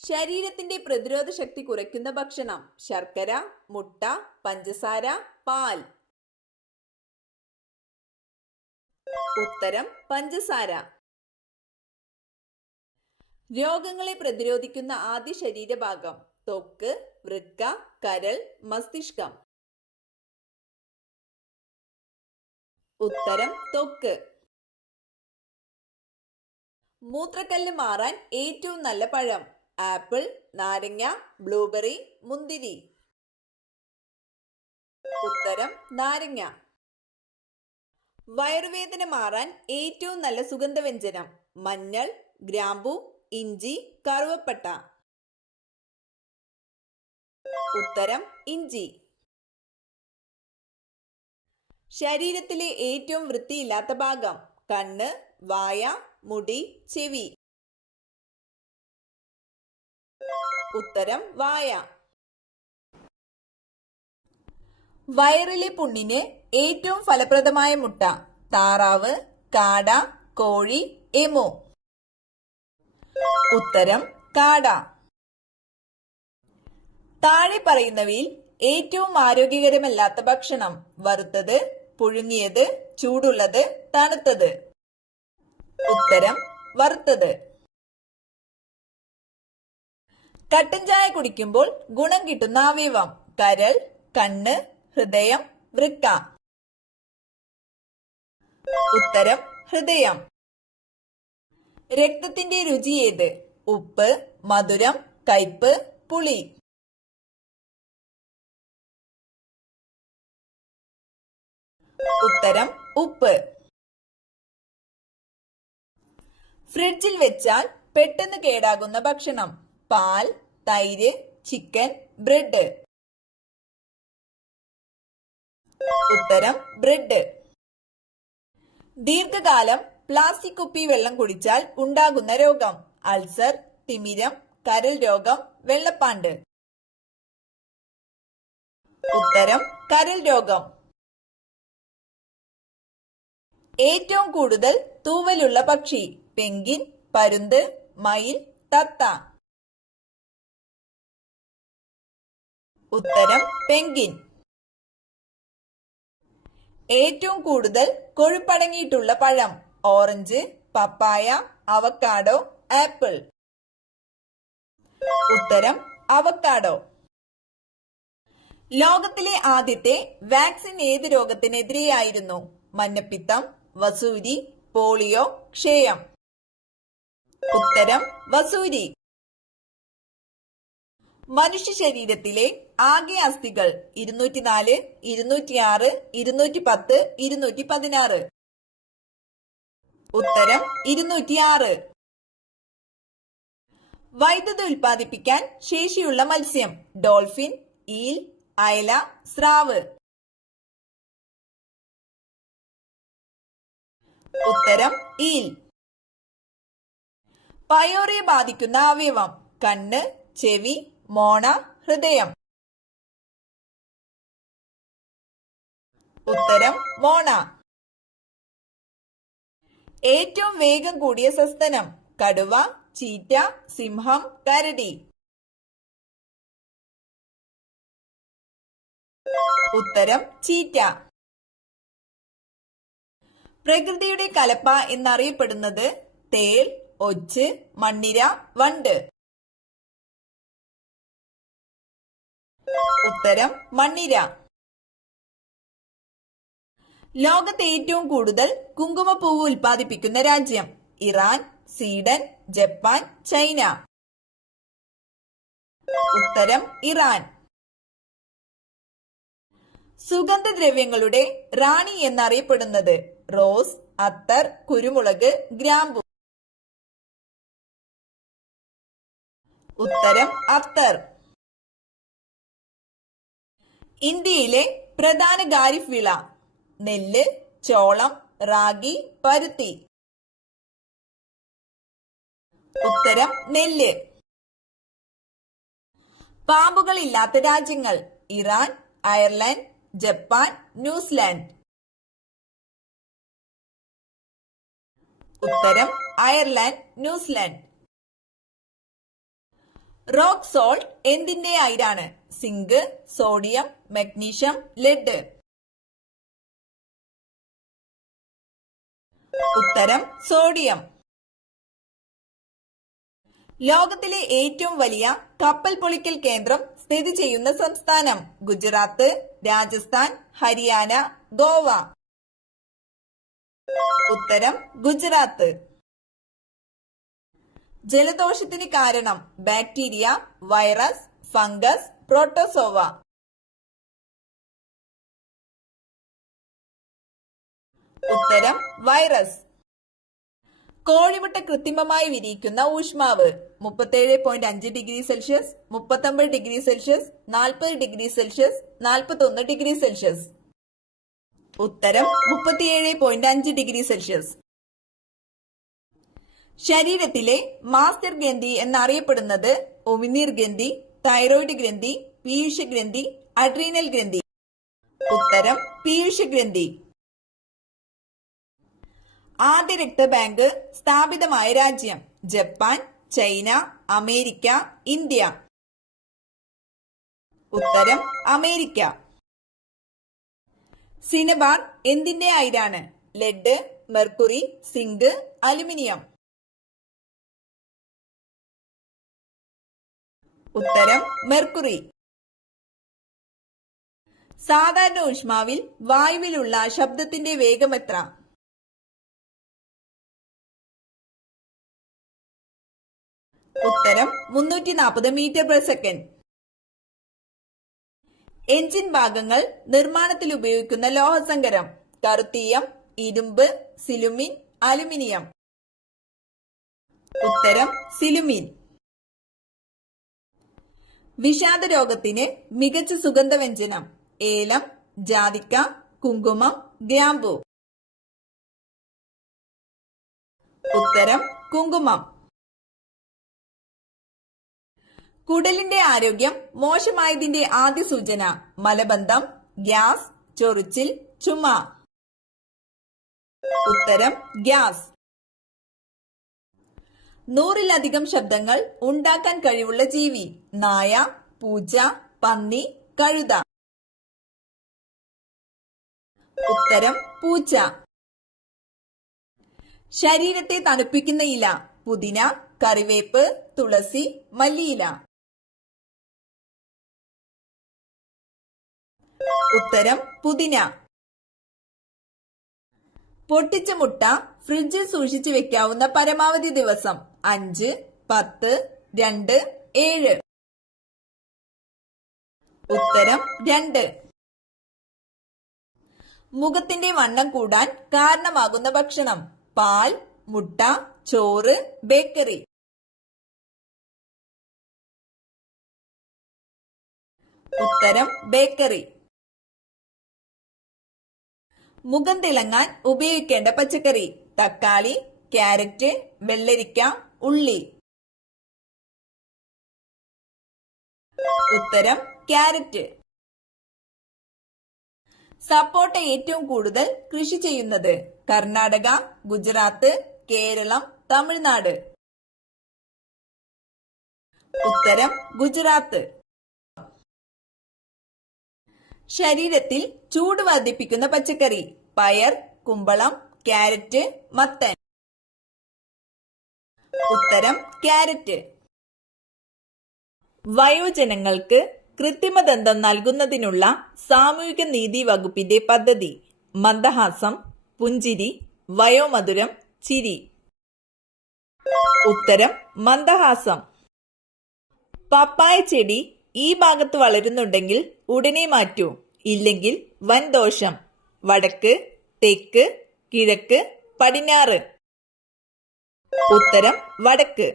ശരീരത്തിന്റെ പ്രതിരോധ ശക്തി കുറയ്ക്കുന്ന ഭക്ഷണം: ശർക്കര, മുട്ട, പഞ്ചസാര, പാൽ. ഉത്തരം പഞ്ചസാര. രോഗങ്ങളെ പ്രതിരോധിക്കുന്ന ആദ്യ ശരീരഭാഗം: ത്വക്ക്, വൃക്ക, കരൾ, മസ്തിഷ്കം. ഉത്തരം ത്വക്ക്. മൂത്രക്കല്ല് മാറാൻ ഏറ്റവും നല്ല പഴം: ആപ്പിൾ, നാരങ്ങ, ബ്ലൂബെറി, മുന്തിരി. ഉത്തരം നാരങ്ങ. വയറുവേദന മാറാൻ ഏറ്റവും നല്ല സുഗന്ധവ്യഞ്ജനം: മഞ്ഞൾ, ഗ്രാമ്പു, ഇഞ്ചി, കറുവപ്പട്ട. ഉത്തരം ഇഞ്ചി. ശരീരത്തിലെ ഏറ്റവും വൃത്തിയില്ലാത്ത ഭാഗം: കണ്ണ്, വായ, മുടി, ചെവി. ഉത്തരം വായ. വയറിലെ പുണ്ണിന് ഏറ്റവും ഫലപ്രദമായ മുട്ട: താറാവ്, കാട, കോഴി, എമു. ഉത്തരം കാട. താഴെ പറയുന്നവയിൽ ഏറ്റവും ആരോഗ്യകരമല്ലാത്ത ഭക്ഷണം: വറുത്തത്, പുഴുങ്ങിയത്, ചൂടുള്ളത്, തണുത്തത്. ഉത്തരം വറുത്തത്. കട്ടൻ ചായ കുടിക്കുമ്പോൾ ഗുണം കിട്ടുന്ന അവയവം: കരൾ, കണ്ണ്, ഹൃദയം, വൃക്ക. ഉത്തരം ഹൃദയം. രക്തത്തിന്റെ രുചി ഏത്? ഉപ്പ്, മധുരം, കയ്പ്, പുളി. ഉത്തരം ഉപ്പ്. ഫ്രിഡ്ജിൽ വെച്ചാൽ പെട്ടെന്ന് കേടാകുന്ന ഭക്ഷണം: പാൽ, തൈര്, ചിക്കൻ, ബ്രെഡ്. ഉത്തരം ബ്രെഡ്. ദീർഘകാലം പ്ലാസ്റ്റിക് കുപ്പി വെള്ളം കുടിച്ചാൽ ഉണ്ടാകുന്ന രോഗം: അൾസർ, തിമിരം, കരൾ രോഗം, വെള്ളപ്പാണ്ട്. ഉത്തരം കരൾ രോഗം. ഏറ്റവും കൂടുതൽ തൂവലുള്ള പക്ഷി: പെൻഗ്വിൻ, പരുന്ത്, മയിൽ, തത്ത. ഉത്തരം പെൻഗ്വിൻ. ഏറ്റവും കൂടുതൽ കൊഴുപ്പടങ്ങിയിട്ടുള്ള പഴം: ഓറഞ്ച്, പപ്പായ, അവക്കാഡോ, ആപ്പിൾ. ഉത്തരം അവക്കാഡോ. ലോകത്തിലെ ആദ്യത്തെ വാക്സിൻ ഏത് രോഗത്തിനെതിരെയായിരുന്നു? മഞ്ഞപ്പിത്തം, വസൂരി, പോളിയോ, ക്ഷയം. ഉത്തരം വസൂരി. മനുഷ്യ ശരീരത്തിലെ ആകെ അസ്ഥികൾ: 204, 206, 210, 216. ഉത്തരം 206. വൈദ്യുതി ഉൽപ്പാദിപ്പിക്കാൻ ശേഷിയുള്ള മത്സ്യം: ഡോൾഫിൻ, ഈൽ, അയല, സ്രാവ്. ഉത്തരം ഈൽ. പയോറിയെ ബാധിക്കുന്ന അവയവം: കണ്ണ്, ചെവി, മോണ, ഹൃദയം. ഉത്തരം മോണ. ഏറ്റവും വേഗം കൂടിയ സസ്തനം: കടുവ, ചീറ്റ, സിംഹം, കരടി. ഉത്തരം ചീറ്റ. പ്രകൃതിയുടെ കലപ്പ എന്നറിയപ്പെടുന്നത്: തേൾ, ഒച്ച്, മണ്ണിര, വണ്ട്. ഉത്തരം മണ്ണിര. ലോകത്തെ ഏറ്റവും കൂടുതൽ കുങ്കുമപ്പൂവ് ഉൽപ്പാദിപ്പിക്കുന്ന രാജ്യം: ഇറാൻ, സ്വീഡൻ, ജപ്പാൻ, ചൈന. ഉത്തരം ഇറാൻ. സുഗന്ധദ്രവ്യങ്ങളുടെ റാണി എന്നറിയപ്പെടുന്നത്: റോസ്, അത്തർ, കുരുമുളക്, ഗ്രാമ്പു. ഉത്തരം അത്തർ. ഇന്ത്യയിലെ പ്രധാന ഖാരിഫ് വിള: നെല്ല്, ചോളം, റാഗി, പരുത്തി. ഉത്തരം നെല്ല്. പാമ്പുകൾ ഇല്ലാത്ത രാജ്യങ്ങൾ: ഇറാൻ, അയർലൻഡ്, ജപ്പാൻ, ന്യൂസിലാൻഡ്. ഉത്തരം അയർലൻഡ്, ന്യൂസിലാൻഡ്. റോക്ക് സോൾട്ട് എന്തിന്റെ അയിരാണ്? Zinc, sodium, magnesium, lead. ഉത്തരം സോഡിയം. ലോകത്തിലെ ഏറ്റവും വലിയ കപ്പൽ പൊളിക്കൽ കേന്ദ്രം സ്ഥിതി ചെയ്യുന്ന സംസ്ഥാനം? ഗുജറാത്ത്, രാജസ്ഥാൻ, ഹരിയാന, ഗോവ. ഉത്തരം ഗുജറാത്ത്. ജലദോഷത്തിന് കാരണം? Bacteria, virus, fungus, protozoa. ഉത്തരം വൈറസ്. കോഴിമുട്ട കൃത്രിമമായി വിരിയിക്കുന്ന ഊഷ്മാവ്? 37.5 degree Celsius, 39 degree Celsius, 40 degree Celsius, 41 degree Celsius. ഉത്തരം 37.5 ഡിഗ്രി സെൽഷ്യസ്. ശരീരത്തിലെ മാസ്റ്റർ ഗ്രന്ഥി എന്നറിയപ്പെടുന്നത്? ഉമിനീർ ഗ്രന്ഥി, തൈറോയിഡ് ഗ്രന്ഥി, പീയൂഷ ഗ്രന്ഥി, അഡ്രീനൽ ഗ്രന്ഥി. ഉത്തരം പീയൂഷ ഗ്രന്ഥി. ആദ്യ രക്തബാങ്ക് സ്ഥാപിതമായ രാജ്യം? Japan, China, America, India. ഉത്തരം അമേരിക്ക. സിനബാർ എന്തിന്റെ അയിരാണ്? Lead, mercury, zinc, aluminium. ഉത്തരം മെർക്കുറി. സാധാരണ ഊഷ്മാവിൽ വായുവിലുള്ള ശബ്ദത്തിന്റെ വേഗം എത്ര? ഉത്തരം 340 മീറ്റർ പെർ സെക്കൻഡ്. എഞ്ചിൻ ഭാഗങ്ങൾ നിർമ്മാണത്തിൽ ഉപയോഗിക്കുന്ന ലോഹസങ്കരം? കറുത്തീയം, ഇരുമ്പ്, സിലുമിൻ, അലുമിനിയം. ഉത്തരം സിലുമിൻ. വിഷാദ രോഗത്തിന് മികച്ച സുഗന്ധവ്യഞ്ജനം? ഏലം, ജാതിക്ക, കുങ്കുമം, ഗ്രാമ്പൂ. ഉത്തരം കുങ്കുമം. കുടലിന്റെ ആരോഗ്യം മോശമായതിന്റെ ആദ്യ സൂചന? മലബന്ധം, ഗ്യാസ്, ചൊറിച്ചിൽ, ചുമ. ഉത്തരം ഗ്യാസ്. 100-ലധികം ശബ്ദങ്ങൾ ഉണ്ടാക്കാൻ കഴിവുള്ള ജീവി? നായ, പൂച്ച, പന്നി, കഴുത. ഉത്തരം പൂച്ച. ശരീരത്തെ തണുപ്പിക്കുന്ന ഇല? പുതിന, കറിവേപ്പ്, തുളസി, മല്ലിയില. ഉത്തരം പുതിന. പൊട്ടിച്ച മുട്ട ഫ്രിഡ്ജിൽ സൂക്ഷിച്ചു വെക്കാവുന്ന പരമാവധി ദിവസം? 5, 10, 2, 7. ഉത്തരം 2. മുഖത്തിന്റെ വണ്ണം കൂടാൻ കാരണമാകുന്ന ഭക്ഷണം? പാൽ, മുട്ട, ചോറ്, ബേക്കറി. ഉത്തരം ബേക്കറി. മുഖം തിളങ്ങാൻ ഉപയോഗിക്കേണ്ട പച്ചക്കറി? തക്കാളി, ക്യാരറ്റ്, വെള്ളരിക്ക, ഉള്ളി. ഉത്തരം ക്യാരറ്റ്. സപ്പോട്ട ഏറ്റവും കൂടുതൽ കൃഷി ചെയ്യുന്നത്? കർണാടക, ഗുജറാത്ത്, കേരളം, തമിഴ്നാട്. ഉത്തരം ഗുജറാത്ത്. ശരീരത്തിൽ ചൂട് വർദ്ധിപ്പിക്കുന്ന പച്ചക്കറി? പയർ, കുമ്പളം, ക്യാരറ്റ്, മത്തൻ. ഉത്തരം ക്യാരറ്റ്. വയോജനങ്ങൾക്ക് കൃത്രിമദന്തം നൽകുന്നതിനുള്ള സാമൂഹിക നീതി വകുപ്പിന്റെ പദ്ധതി? മന്ദഹാസം, പുഞ്ചിരി, വയോമധുരം, ചിരി. ഉത്തരം മന്ദഹാസം. പപ്പായ ചെടി ഈ ഭാഗത്ത് വളരുന്നുണ്ടെങ്കിൽ ഉടനെ മാറ്റൂ, ഇല്ലെങ്കിൽ വൻ ദോഷം. വടക്ക്, തെക്ക്, കിഴക്ക്, പടിഞ്ഞാറ്. ഉത്തരം വടക്ക്.